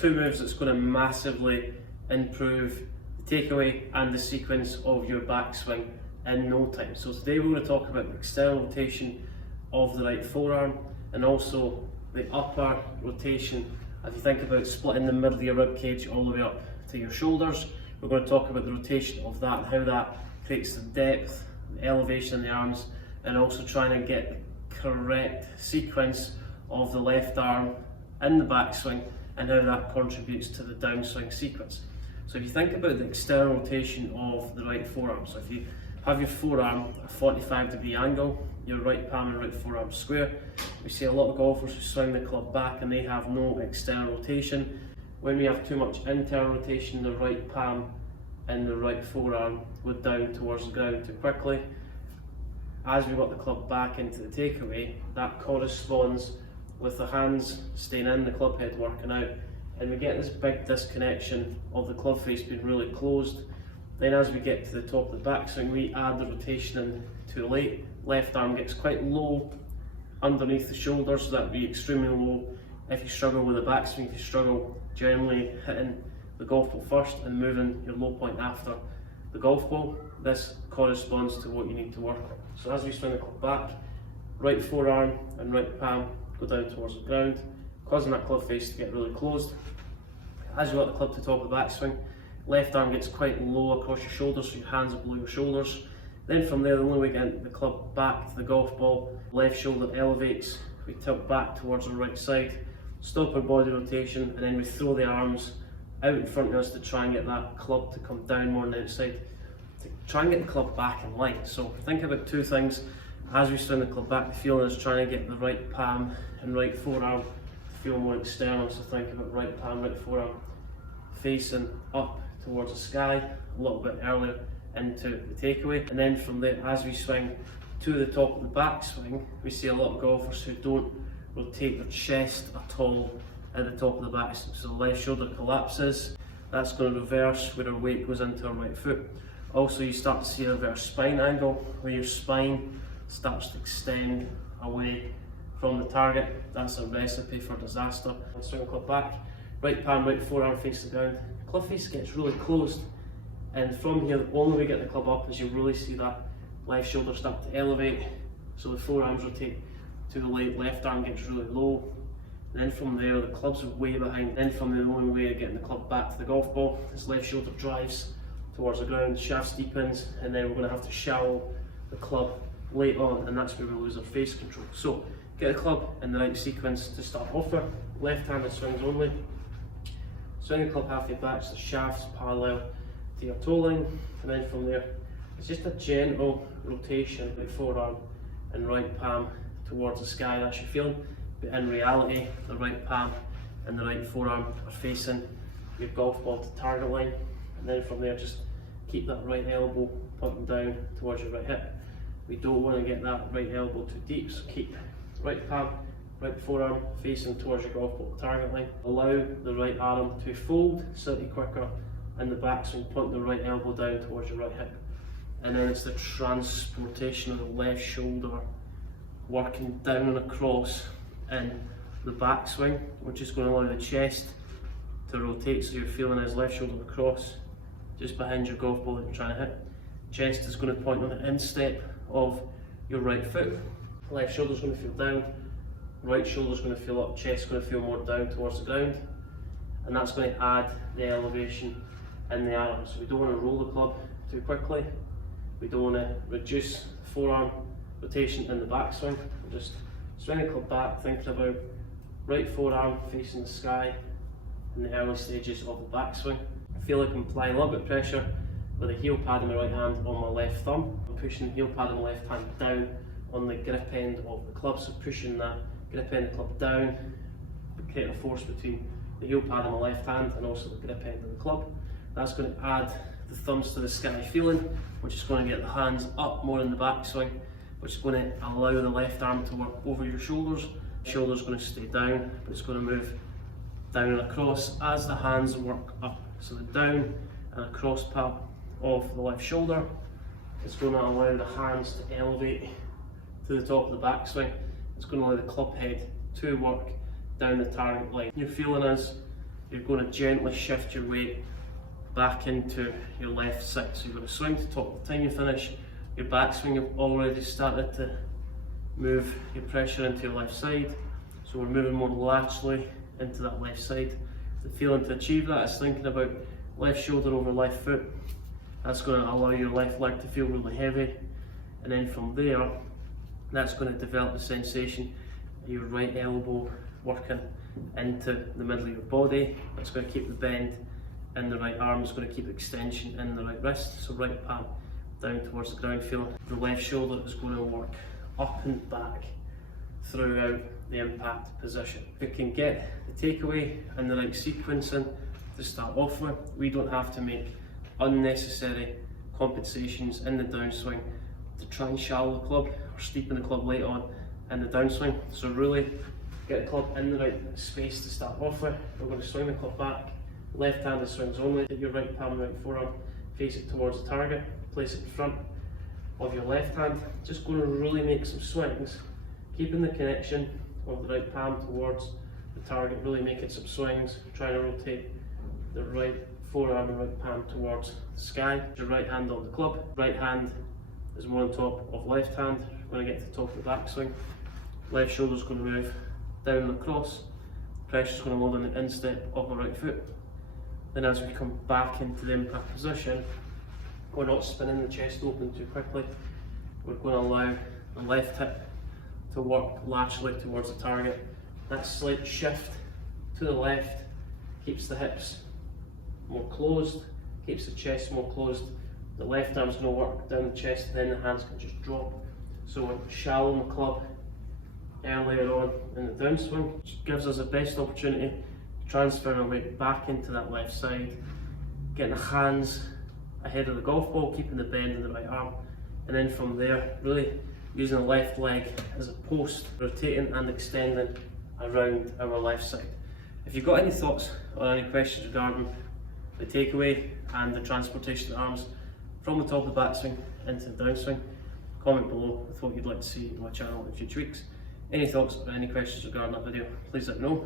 two moves that's going to massively improve the takeaway and the sequence of your backswing in no time. So today we're going to talk about the external rotation of the right forearm and also the upper rotation. If you think about splitting the middle of your rib cage all the way up to your shoulders, we're going to talk about the rotation of that and how that creates the depth, the elevation in the arms, and also trying to get the correct sequence of the left arm in the backswing and how that contributes to the downswing sequence. So if you think about the external rotation of the right forearm, so if you have your forearm at a 45-degree angle, your right palm and right forearm square, we see a lot of golfers who swing the club back and they have no external rotation. When we have too much internal rotation, the right palm and the right forearm go down towards the ground too quickly. As we got the club back into the takeaway, that corresponds with the hands staying in the club head working out, and we get this big disconnection of the club face being really closed. Then as we get to the top of the backswing, we add the rotation in too late. Left arm gets quite low underneath the shoulder, so that would be extremely low if you struggle with the backswing. If you struggle generally hitting the golf ball first and moving your low point after the golf ball, this corresponds to what you need to work on. So as we swing the club back, right forearm and right palm go down towards the ground, causing that club face to get really closed. As you got the club to the top of the backswing, left arm gets quite low across your shoulders, so your hands are below your shoulders. Then from there, the only way to get the club back to the golf ball, left shoulder elevates, we tilt back towards the right side, stop our body rotation, and then we throw the arms out in front of us to try and get that club to come down more on the outside, to try and get the club back in line. So think about two things. As we swing the club back, the feeling is trying to get the right palm and right forearm to feel more external. So think about right palm, right forearm facing up towards the sky a little bit earlier into the takeaway. And then from there, as we swing to the top of the backswing, we see a lot of golfers who don't rotate their chest at all at the top of the backswing. So the left shoulder collapses. That's going to reverse where our weight goes into our right foot. Also, you start to see a reverse spine angle where your spine starts to extend away from the target. That's a recipe for disaster. And swing the club back, right palm, right forearm face the ground. Club face gets really closed, and from here, the only way to get the club up is you'll really see that left shoulder start to elevate. So the forearms rotate to the left arm gets really low. And then from there, the clubs are way behind. Then from there, the only way of getting the club back to the golf ball is left shoulder drives towards the ground, shaft deepens, and then we're going to have to shallow the club late on, and that's where we lose our face control. So get the club in the right sequence to start off with. Left-handed swings only. Swing the club halfway back so the shaft's parallel to your toe line, and then from there it's just a gentle rotation, right forearm and right palm towards the sky. That's your feeling, but in reality the right palm and the right forearm are facing your golf ball to target line, and then from there just keep that right elbow pointing down towards your right hip. We don't want to get that right elbow too deep, so keep right palm, right forearm facing towards your golf ball target line. Allow the right arm to fold slightly quicker in the backswing, point the right elbow down towards your right hip. And then it's the transportation of the left shoulder working down and across in the backswing, which is going to allow the chest to rotate, so you're feeling as left shoulder across just behind your golf ball that you're trying to hit. Chest is going to point on the instep of your right foot. Left shoulder is going to feel down, right shoulder is going to feel up, chest is going to feel more down towards the ground, and that's going to add the elevation in the arm. So we don't want to roll the club too quickly, we don't want to reduce the forearm rotation in the backswing. We're just swing the club back, thinking about right forearm facing the sky in the early stages of the backswing. I feel like I'm applying a little bit of pressure with the heel pad in my right hand on my left thumb. I'm pushing the heel pad in my left hand down on the grip end of the club, so pushing that grip end of the club down, create a force between the heel pad in my left hand and also the grip end of the club. That's going to add the thumbs to the sky feeling, which is going to get the hands up more in the backswing, which is going to allow the left arm to work over your shoulders. The shoulder's going to stay down, but it's going to move down and across as the hands work up. So the down and across part of the left shoulder is going to allow the hands to elevate to the top of the backswing. It's going to allow the club head to work down the target line. You're feeling as you're going to gently shift your weight back into your left side. So you're going to swing to top. By the time you finish your backswing, you've already started to move your pressure into your left side. So we're moving more laterally into that left side. The feeling to achieve that is thinking about left shoulder over left foot. That's going to allow your left leg to feel really heavy, and then from there, that's going to develop the sensation of your right elbow working into the middle of your body. That's going to keep the bend in the right arm, it's going to keep extension in the right wrist, so right palm down towards the ground feeling. The left shoulder is going to work up and back throughout the impact position. If we can get the takeaway and the right sequencing to start off with, we don't have to make unnecessary compensations in the downswing to try and shallow the club or steepen the club late on in the downswing. So really get the club in the right space to start off with. We're going to swing the club back, left-handed swings only, get your right palm, right forearm, face it towards the target, place it in front of your left hand. Just going to really make some swings, keeping the connection of the right palm towards the target, really making some swings, trying to rotate the right forearm and right palm towards the sky. Your right hand on the club, right hand is more on top of left hand. We're going to get to the top of the backswing. Left shoulder is going to move down and across. Pressure is going to load on the instep of the right foot. Then as we come back into the impact position, we're not spinning the chest open too quickly. We're going to allow the left hip to work laterally towards the target. That slight shift to the left keeps the hips more closed, keeps the chest more closed. The left arm's going to work down the chest, and then the hands can just drop. So we're shallowing the club earlier on in the downswing, which gives us the best opportunity to transfer our weight back into that left side, getting the hands ahead of the golf ball, keeping the bend in the right arm, and then from there, really using the left leg as a post, rotating and extending around our left side. If you've got any thoughts or any questions regarding the takeaway and the transportation of the arms from the top of the backswing into the downswing, comment below with what you'd like to see in my channel in future weeks. Any thoughts or any questions regarding that video, please let me know.